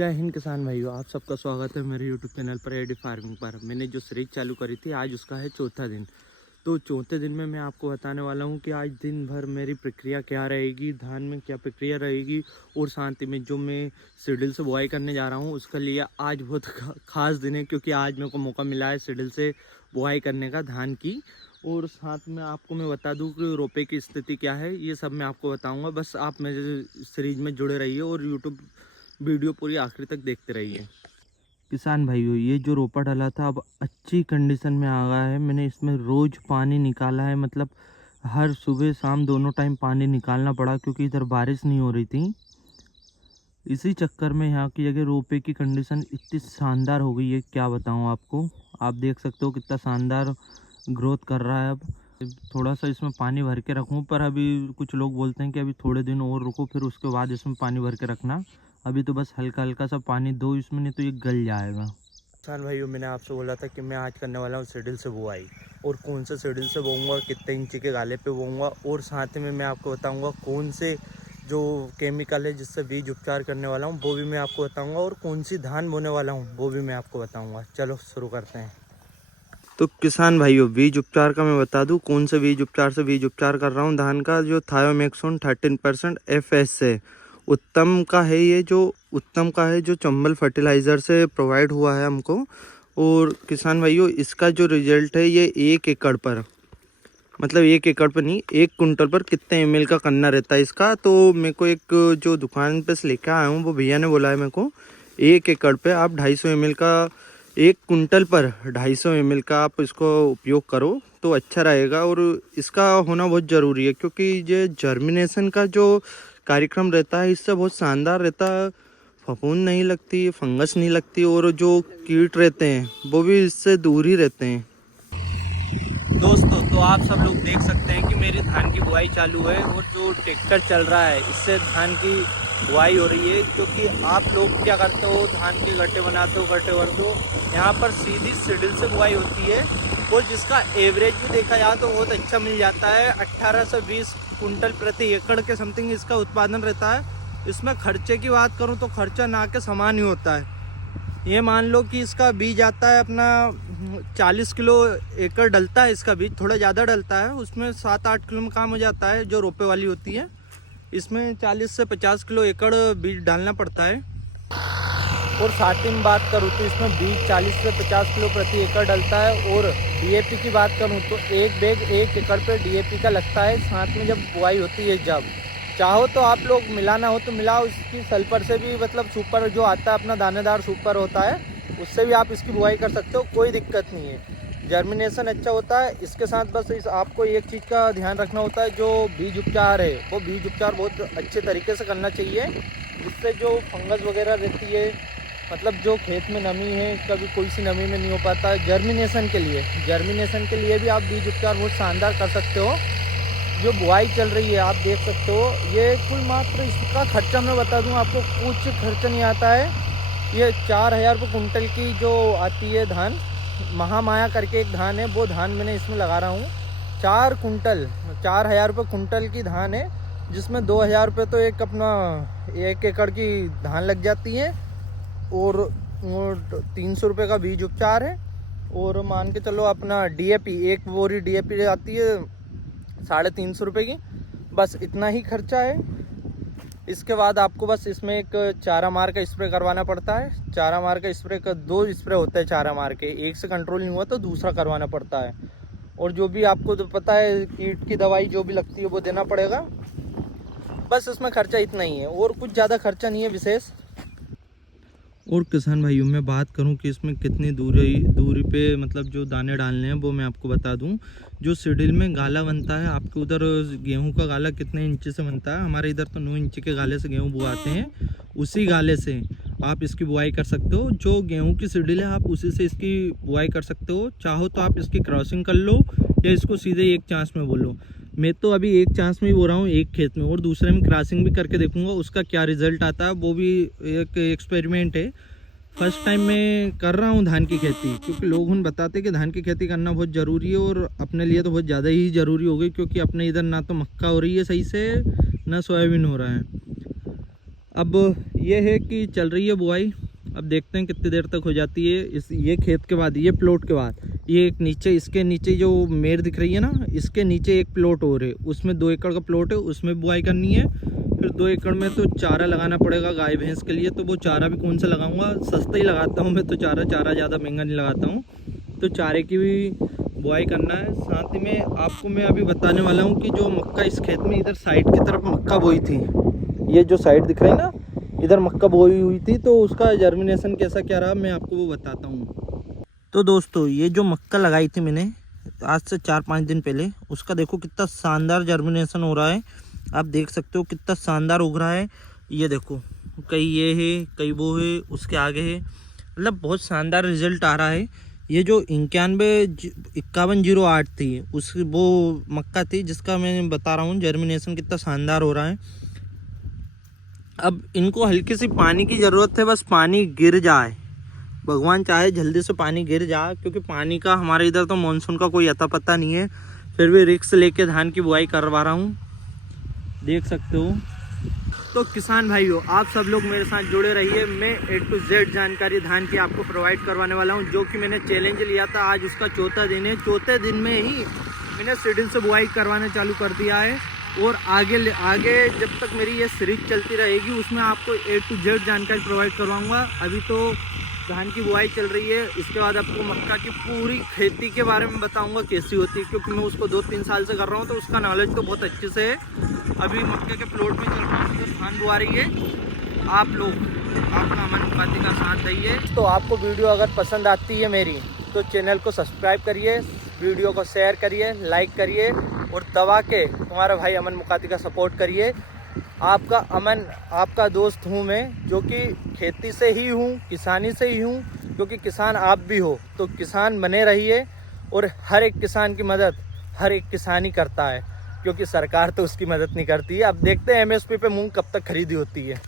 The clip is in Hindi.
जय हिंद किसान भाइयों, आप सबका स्वागत है मेरे यूट्यूब चैनल पर एडी फार्मिंग पर। मैंने जो सीरीज चालू करी थी आज उसका है चौथा दिन। तो चौथे दिन में मैं आपको बताने वाला हूं कि आज दिन भर मेरी प्रक्रिया क्या रहेगी, धान में क्या प्रक्रिया रहेगी और साथ में जो मैं शेड्यूल से बुआई करने जा रहा हूं उसके लिए आज बहुत खास दिन है, क्योंकि आज मेरे को मौका मिला है शेड्यूल से बुआई करने का धान की। और साथ में आपको मैं बता दूं कि रोपे की स्थिति क्या है, ये सब मैं आपको बताऊँगा। बस आप मेरे सीरीज में जुड़े रहिए और यूट्यूब वीडियो पूरी आखिरी तक देखते रहिए। किसान भाइयों, ये जो रोपा डाला था अब अच्छी कंडीशन में आ गया है। मैंने इसमें रोज़ पानी निकाला है, मतलब हर सुबह शाम दोनों टाइम पानी निकालना पड़ा, क्योंकि इधर बारिश नहीं हो रही थी। इसी चक्कर में यहाँ की जगह रोपे की कंडीशन इतनी शानदार हो गई है, क्या बताऊँ आपको। आप देख सकते हो कितना शानदार ग्रोथ कर रहा है। अब थोड़ा सा इसमें पानी भर के रखूँ, पर अभी कुछ लोग बोलते हैं कि अभी थोड़े दिन और रुको, फिर उसके बाद इसमें पानी भर के रखना। अभी तो बस हल्का हल्का सा पानी दो इसमें, नहीं तो ये गल जाएगा। किसान भाइयों, मैंने आपसे बोला था कि मैं आज करने वाला हूँ शेड्यूल से बुआई, और कौन से शेड्यूल से बोऊंगा, कितने इंची के गाले पे बोऊंगा, और साथ में मैं आपको बताऊंगा कौन से जो केमिकल है जिससे बीज उपचार करने वाला हूँ वो भी मैं आपको बताऊंगा, और कौन सी धान बोने वाला हूँ वो भी मैं आपको बताऊँगा। चलो शुरू करते हैं। तो किसान भाइयों, बीज उपचार का मैं बता दूं कौन से बीज उपचार से बीज उपचार कर रहा हूं धान का। जो थायोमेक्सोन 13% FS है, उत्तम का है। ये जो उत्तम का है, जो चंबल फर्टिलाइज़र से प्रोवाइड हुआ है हमको। और किसान भाइयों, इसका जो रिजल्ट है ये 1 एकड़ पर, मतलब 1 एकड़ पर नहीं, 1 कुंटल पर कितने ml का करना रहता है इसका। तो मेरे को एक जो दुकान पे से लेकर आया हूँ वो भैया ने बोला है मेरे को 1 एकड़ पे आप 250 ml का, 1 कुंटल पर 250 ml का आप इसको उपयोग करो तो अच्छा रहेगा। और इसका होना बहुत ज़रूरी है, क्योंकि ये जर्मिनेशन का जो कार्यक्रम रहता है इससे बहुत शानदार रहता है। फफूंद नहीं लगती, फंगस नहीं लगती, और जो कीट रहते हैं वो भी इससे दूर ही रहते हैं। दोस्तों, तो आप सब लोग देख सकते हैं कि मेरी धान की बुआई चालू है, और जो ट्रैक्टर चल रहा है इससे धान की बुआई हो रही है। क्योंकि आप लोग क्या करते हो, धान के गट्टे बनाते हो, गट्टे भरते हो। यहाँ पर सीधी शेड्यूल से बुआई होती है, और जिसका एवरेज भी देखा जाए तो बहुत अच्छा मिल जाता है। 18 से 20 कुंटल प्रति एकड़ के समथिंग इसका उत्पादन रहता है। इसमें खर्चे की बात करूँ तो खर्चा ना के समान ही होता है। ये मान लो कि इसका बीज आता है अपना 40 किलो एकड़ डलता है। इसका बीज थोड़ा ज़्यादा डलता है, उसमें 7-8 किलो में काम हो जाता है जो रोपे वाली होती है। इसमें 40 से 50 किलो एकड़ बीज डालना पड़ता है। और साथ ही में बात करूँ तो इसमें बीज 40 से 50 किलो प्रति एकड़ डलता है। और DAP की बात करूँ तो 1 बैग 1 एकड़ पे DAP का लगता है। साथ में जब बुआई होती है, जब चाहो तो आप लोग मिलाना हो तो मिलाओ। इसकी सल्फर से भी, मतलब सुपर जो आता है अपना दानेदार सुपर होता है, उससे भी आप इसकी बुआई कर सकते हो, कोई दिक्कत नहीं है। जर्मिनेशन अच्छा होता है। इसके साथ बस आपको एक चीज़ का ध्यान रखना होता है, जो बीज उपचार है वो बीज उपचार बहुत अच्छे तरीके से करना चाहिए, जिससे जो फंगस वगैरह रहती है, मतलब जो खेत में नमी है, कभी कोई सी नमी में नहीं हो पाता है। जर्मिनेशन के लिए भी आप बीज उपचार बहुत शानदार कर सकते हो। जो बुआई चल रही है आप देख सकते हो, ये कुल मात्र इसका खर्चा मैं बता दूं आपको, कुछ खर्चा नहीं आता है। ये 4000 रुपये कुंटल की जो आती है धान, महामाया करके एक धान है, वो धान मैंने इसमें लगा रहा हूँ। 4000 रुपये कुंटल की धान है, जिसमें 2000 रुपये तो एक अपना 1 एकड़ की धान लग जाती है, और 300 रुपये का बीज उपचार है। और मान के चलो अपना DAP, 1 बोरी DAP आती है 350 रुपये की, बस इतना ही खर्चा है। इसके बाद आपको बस इसमें एक चारा मार का स्प्रे करवाना पड़ता है। चारा मार का स्प्रे का 2 स्प्रे होते हैं चारा मार के, एक से कंट्रोल नहीं हुआ तो दूसरा करवाना पड़ता है। और जो भी आपको तो पता है कीट की दवाई जो भी लगती है वो देना पड़ेगा। बस इसमें खर्चा इतना ही है, और कुछ ज़्यादा खर्चा नहीं है विशेष। और किसान भाइयों, मैं बात करूं कि इसमें कितनी दूरी पे मतलब जो दाने डालने हैं वो मैं आपको बता दूं। जो शेड्यूल में गाला बनता है, आपके उधर गेहूं का गाला कितने इंच से बनता है, हमारे इधर तो 9 इंच के गाले से गेहूं बुआते हैं। उसी गाले से आप इसकी बुआई कर सकते हो। जो गेहूं की शेड्यूल है आप उसी से इसकी बुआई कर सकते हो। चाहो तो आप इसकी क्रॉसिंग कर लो, या इसको सीधे एक चांस में बोलो। मैं तो अभी एक चांस में ही बो रहा हूँ, एक खेत में, और दूसरे में क्रॉसिंग भी करके देखूंगा उसका क्या रिजल्ट आता है। वो भी एक एक्सपेरिमेंट है। फर्स्ट टाइम मैं कर रहा हूँ धान की खेती, क्योंकि लोग उन बताते कि धान की खेती करना बहुत ज़रूरी है, और अपने लिए तो बहुत ज़्यादा ही ज़रूरी हो गई, क्योंकि अपने इधर ना तो मक्का हो रही है सही से, ना सोयाबीन हो रहा है। अब ये है कि चल रही है बुआई। अब देखते हैं कितनी देर तक हो जाती है। ये खेत के बाद, ये प्लॉट के बाद, ये एक नीचे, इसके नीचे जो मेड़ दिख रही है ना, इसके नीचे एक प्लॉट और है, उसमें 2 एकड़ का प्लॉट है, उसमें बुआई करनी है। फिर 2 एकड़ में तो चारा लगाना पड़ेगा गाय भैंस के लिए, तो वो चारा भी कौन सा लगाऊंगा, सस्ता ही लगाता हूँ मैं तो चारा ज़्यादा महंगा नहीं लगाता हूँ। तो चारे की भी बुआई करना है। साथ ही में आपको मैं अभी बताने वाला हूँ कि जो मक्का इस खेत में इधर साइड की तरफ मक्का बोई थी, ये जो साइड दिख रही ना, इधर मक्का बोई हुई थी, तो उसका जर्मिनेशन कैसा क्या रहा मैं आपको वो बताता हूँ। तो दोस्तों ये जो मक्का लगाई थी मैंने आज से 4-5 दिन पहले, उसका देखो कितना शानदार जर्मिनेशन हो रहा है। आप देख सकते हो कितना शानदार उग रहा है। ये देखो कहीं ये है, कहीं वो है, उसके आगे है, मतलब बहुत शानदार रिजल्ट आ रहा है। ये जो 5108 थी उस वो मक्का थी जिसका मैं बता रहा हूँ जर्मिनेशन कितना शानदार हो रहा है। अब इनको हल्की सी पानी की ज़रूरत है, बस पानी गिर जाए, भगवान चाहे जल्दी से पानी गिर जाए, क्योंकि पानी का हमारे इधर तो मानसून का कोई अता पता नहीं है। फिर भी रिस्क लेके धान की बुआई करवा रहा हूँ, देख सकते हो। तो किसान भाइयों आप सब लोग मेरे साथ जुड़े रहिए। मैं A to Z जानकारी धान की आपको प्रोवाइड करवाने वाला हूं, जो कि मैंने चैलेंज लिया था। आज उसका 4था दिन है। 4थे दिन में ही मैंने सीडल से बुआई करवाना चालू कर दिया है, और आगे जब तक मेरी ये सीरीज चलती रहेगी उसमें आपको A to Z जानकारी प्रोवाइड करवाऊँगा। अभी तो धान की बुआई चल रही है, इसके बाद आपको मक्का की पूरी खेती के बारे में बताऊंगा कैसी होती है, क्योंकि मैं उसको 2-3 साल से कर रहा हूँ, तो उसका नॉलेज तो बहुत अच्छे से है। अभी मक्के के प्लॉट में चल रहा हूँ, तो धान बुआ रही है। आप लोग आपका अमन मुकाती का साथ दीजिए। तो आपको वीडियो अगर पसंद आती है मेरी, तो चैनल को सब्सक्राइब करिए, वीडियो को शेयर करिए, लाइक करिए, और दबा के तुम्हारा भाई अमन मुकाती का सपोर्ट करिए। आपका अमन, आपका दोस्त हूँ मैं, जो कि खेती से ही हूँ, किसानी से ही हूँ, क्योंकि किसान आप भी हो, तो किसान बने रहिए। और हर एक किसान की मदद हर एक किसान ही करता है, क्योंकि सरकार तो उसकी मदद नहीं करती है। अब देखते हैं MSP पे मूंग कब तक खरीदी होती है।